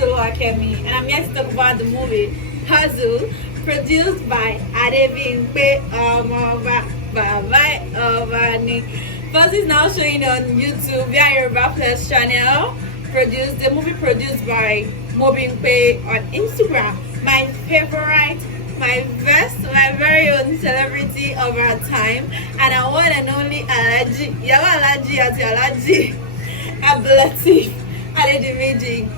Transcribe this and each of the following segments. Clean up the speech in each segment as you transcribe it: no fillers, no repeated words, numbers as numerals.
Akemi, and I'm here to talk about the movie Puzzle, produced by Adebimpe Puzzle is now showing on YouTube via Yoruba Plus channel. The movie produced by Mobimpe on Instagram. My favorite, my best, my very own celebrity of our time, and our one and only Alaji, Lateef, Adedimeji.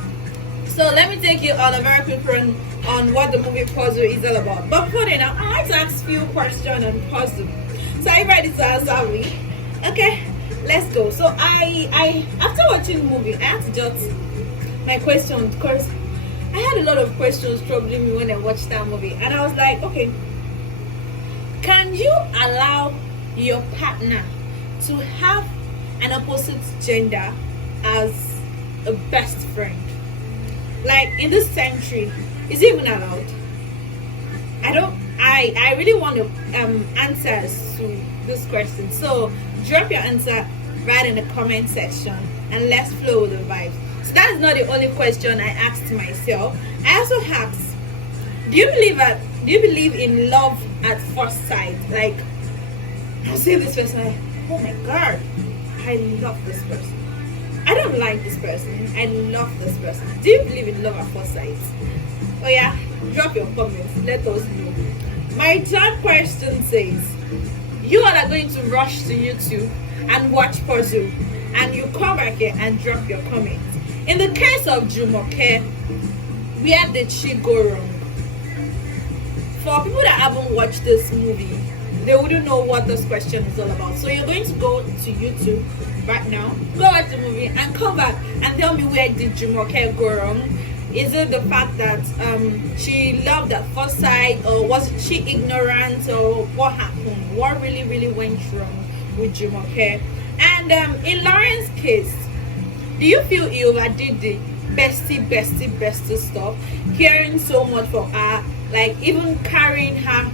So let me take you on a very quick run on what the movie Puzzle is all about. But before then, I like to ask few questions on Puzzle. So are you ready to answer me? Okay, let's go. So I after watching the movie, I had to jot my questions because I had a lot of questions troubling me when I watched that movie, and I was like, okay, can you allow your partner to have an opposite gender as a best friend? Like in this century, is it even allowed? I really want to answers to this question. So drop your answer right in the comment section and let's flow with the vibes. So that is not the only question I asked myself. I also asked, do you believe in love at first sight? Like, I'll see this person, like, oh my god, I love this person. I don't like this person, I love this person. Do you believe in love at first sight? Oh yeah, drop your comments, let us know. My third question says, you all are going to rush to YouTube and watch Puzzle, and you come back here and drop your comments. In the case of Jumoke, where did she go wrong? For people that haven't watched this movie, they wouldn't know what this question is all about. So you're going to go to YouTube right now, go watch the movie, and come back and tell me, where did Jumoke go wrong? Is it the fact that she loved at first sight, or was she ignorant, or what happened? What really went wrong with Jumoke? And in Lauren's case, do you feel he overdid the bestie stuff, caring so much for her, like even carrying her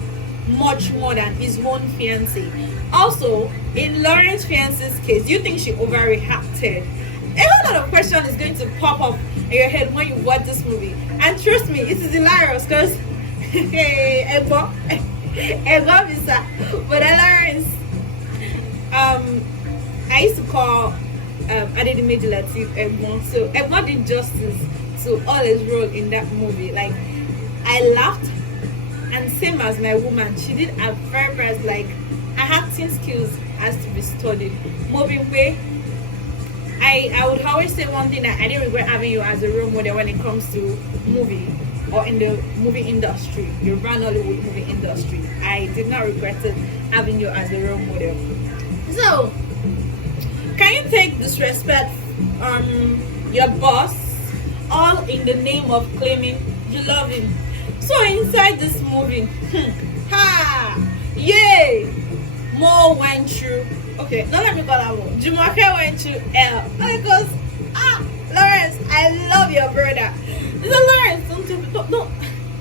much more than his own fiancé? Also, in Lauren's fiance's case, do you think she overreacted? A whole lot of questions is going to pop up in your head when you watch this movie, and trust me, it is hilarious because but Lawrence, I used to call Adedimeji Lateef Egbon. So Egbon did justice to all his role in that movie. Like, I laughed, and same as my woman, she did a very best, like, her acting skills has to be studied. Moving way, I would always say one thing, that I didn't regret having you as a role model when it comes to movie or in the movie industry, Yoruba Nollywood movie industry. I did not regret it having you as a role model. So, can you take disrespect your boss, all in the name of claiming you love him? So inside this movie, yay, Mo went through. Okay, don't let me call that one. Jumoke went through hell because Lawrence, I love your brother. So Lawrence, no,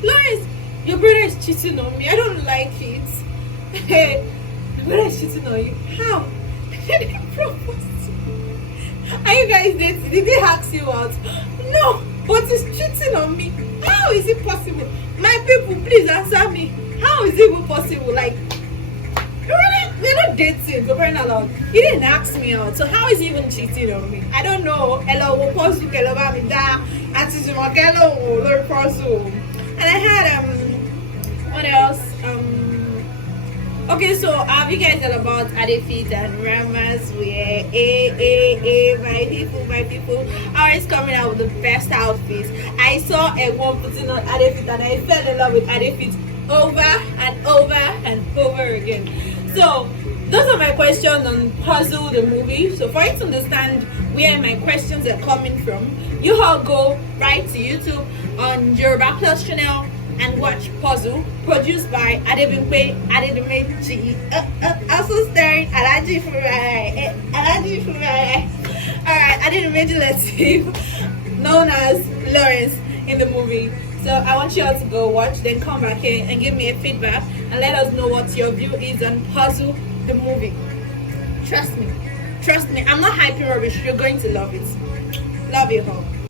Lawrence, your brother is cheating on me. I don't like it. Hey, your brother is cheating on you. How? Did he propose? Are you guys dating? Did he ask you out? No, but he's cheating on me. How is it possible? My people, please answer me. How is it even possible? Like, we're not dating, we're very allowed. He didn't ask me out, so how is he even cheating on me? I don't know. Hello, we'll pause you, hello, and I had what else? Okay, so have you guys heard about Adefit and Rama's where my people always coming out with the best outfits? I saw a one putting on Adefit and I fell in love with Adefit over and over again. So those are my questions on Puzzle the movie. So for you to understand where my questions are coming from, you all go right to YouTube on Yoruba Plus channel and watch Puzzle, produced by Adebimpe, Adedimeji, also starring Alright, Adedimeji Lateef, known as Lawrence in the movie. So I want you all to go watch, then come back here and give me a feedback and let us know what your view is on Puzzle the movie. Trust me, I'm not hyping rubbish. You're going to love it. Love you all.